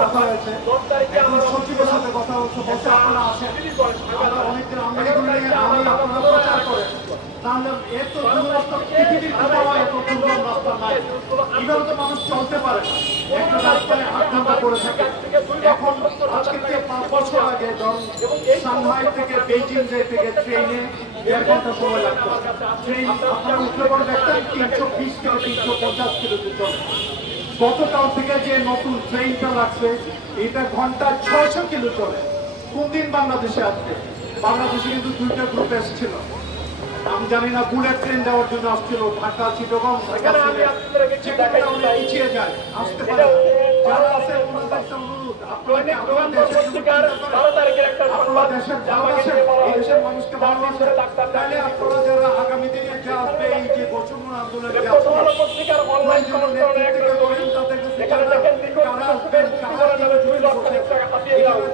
কথা হয়েছে সচিবের সাথে কথা হচ্ছে, বলছে আপনারা আসেন, আমরা অনেকদিন আমদানি নিয়ে আমি আপনারা প্রচার করেন, তাহলে এত দুর্রাস্তা পৃথিবীর কোথাও এত দুর্গম রাস্তা নাই, এভাবে তো মানুষ চলতে পারে না, একটা রাস্তায় 8 ঘন্টা করে থাকে। এখন আজকে থেকে 5 বছর আগে সাংহাই থেকে বেইজিং যেতে গিয়ে ট্রেনে 1.5 ঘন্টা সময় লাগতো। ট্রেন আপনারা উঠলে পরে দেখতেন 320 কিলো 350 কিলো যেত। গতকাল থেকে যে নতুন ট্রেনটা লাগছে এটা ঘন্টায় 600 কিলো চলে। কোন দিন বাংলাদেশে আসবে? বাংলাদেশে কিন্তু 2টা গ্রুপ এসেছিল, আমি জানি না বুলেট ট্রেন যাওয়ার জন্য আসছিল, ঢাকা চিটাগং পিছিয়ে যায়, আসতে পারে। যারা আছে দেশের মানুষকে ভালোবাসে, তাহলে আপনারা যারা আগামী দিনে যে আসবে এই যে বৈষম্য আন্দোলনের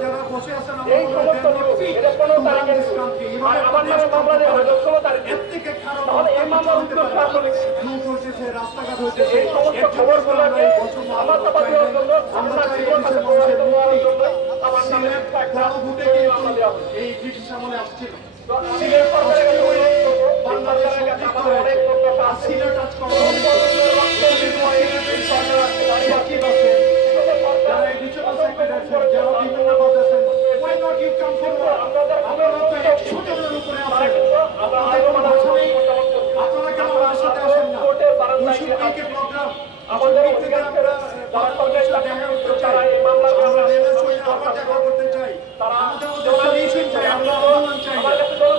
যারা বসে আছেন রাস্তাঘাট হয়েছে এই ব্রিটিশ আমলে আসছিল। সিলেট আজ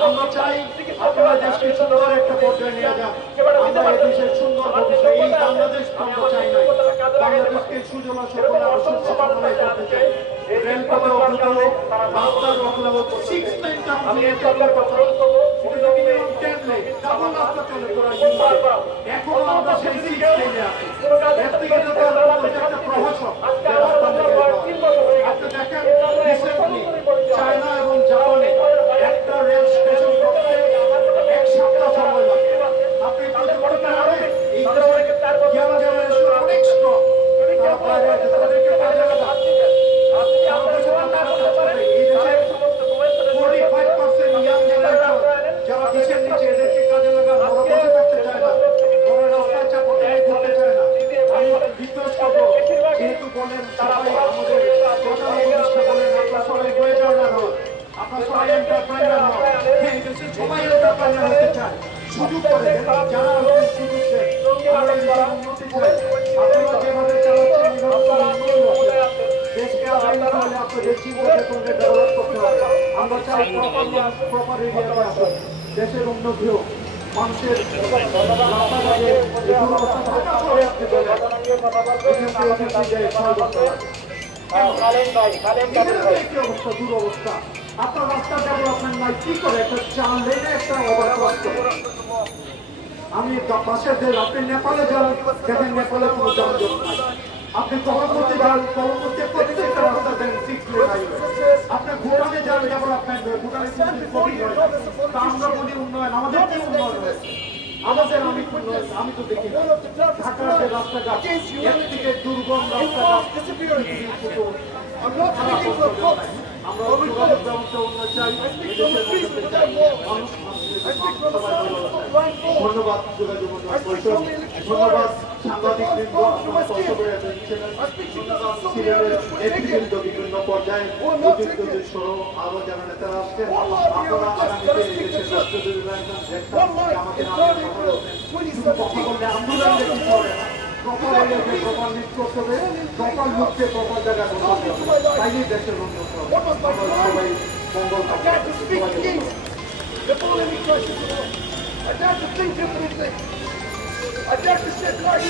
আমরা চাই আপনারা দেশকে সুন্দর একটা পর্যায়ে নিয়ে যান, আমরা এই দেশের সুন্দর ভবিষ্যৎ, এই বাংলাদেশ আমরা চাই না, বাংলাদেশকে সুজলা সুফলা সুশীতল করতে চাই। রেলপথে অগ্রগত, রাস্তার অগ্রগত, 6 লেন নিয়ে চলার কথা, এটা মিনিমাম 10 লেন, ডাবল রাস্তা চলে করা এখনো আমরা সেই 6 লেনে আছি। ব্যক্তিগত একটা প্রহসন আপনি দেখেন রিসেন্টলি চায়না এবং জাপানে একটা রেল স্টেশন করতে 1 সপ্তাহ সময় লাগে। আপনি প্রযুক্তিটা এই ইয়াং জেনারেশন অনেক স্ট্রং, তাদেরকে কাজে লাগাচ্ছে। এই দেশে 45% ইয়াং জেনারেশন যারা দেশের নিচে, এদেরকে কাজে লাগান, ওরা বসে থাকতে চায় না, ওরা রাস্তায় চাপতে ঘুরতে চায় না। আমি রিকোয়েস্ট করবো, যেহেতু বলেন সবাই আমাদের প্রধান উপদেষ্টা বলেন আপনারা সবাই বয়ে যাওয়ার হন, আপনারা সবাই এন্টারপ্রেনার হন, এই দেশে সবাই এন্টারপ্রেনার হতে চায়, সুযোগ করে দেন, যারা আমাদের সুযোগ দেন, আমরা দেশের উন্নতি চাই। আপনারা যেভাবে চালাচ্ছেন দেশকে আগামী তাহলে আপনাদের চিন্তাকে ডেভেলপ করতে হবে। আমরা চাই প্রপার এরিয়াতে আসুন, দেশের উন্নতি হোক, মানুষের রাস্তাঘাটে ঢাকা শহরে আপনি বলেন অবস্থা, দুরবস্থা, আপনার রাস্তা ডেভেলপমেন্ট নাই, কি করে একটা 4 লেনে একটা ওভারক্রস করে। আমি পাশের দেশ, আপনি নেপালে যান, দেখেন নেপালে কোনো যানজট নাই। আপনি কলম্বোতে যান, কলম্বোতে প্রত্যেকটা রাস্তা দেন 6 লেন হাইওয়ে। আপনি ভুটানে যান, ডেভেলপমেন্ট হয়, ভুটানে আমরা বলি উন্নয়ন, আমাদের কি উন্নয়ন হয়েছে? আমাদের আমি তো দেখি ঢাকার যে রাস্তাঘাট, এর থেকে দুর্গম রাস্তাঘাট, আমরা যোগাযোগ ব্যবস্থা উন্নয়ন চাই, ধন্যবাদ যোগাযোগ পরিষদ, ধন্যবাদ সাংবাদিকবৃন্দ, নেতৃবৃন্দ বিভিন্ন পর্যায়ে সহ আরো যারা নেতারা আসছেন, আপনারা আগামীতে দেশের রাষ্ট্রপতি আমাকে কথা বললে আন্দোলন দেখতে হবে না, প্রপার এরিয়াকে প্রপার লিড করতে হবে, প্রপার লোককে প্রপার জায়গায় বসাতে হবে, তাইলে দেশের উন্নত হবে। সবাই মঙ্গল Before any questions at all, I dare to think differently. I dare to say like,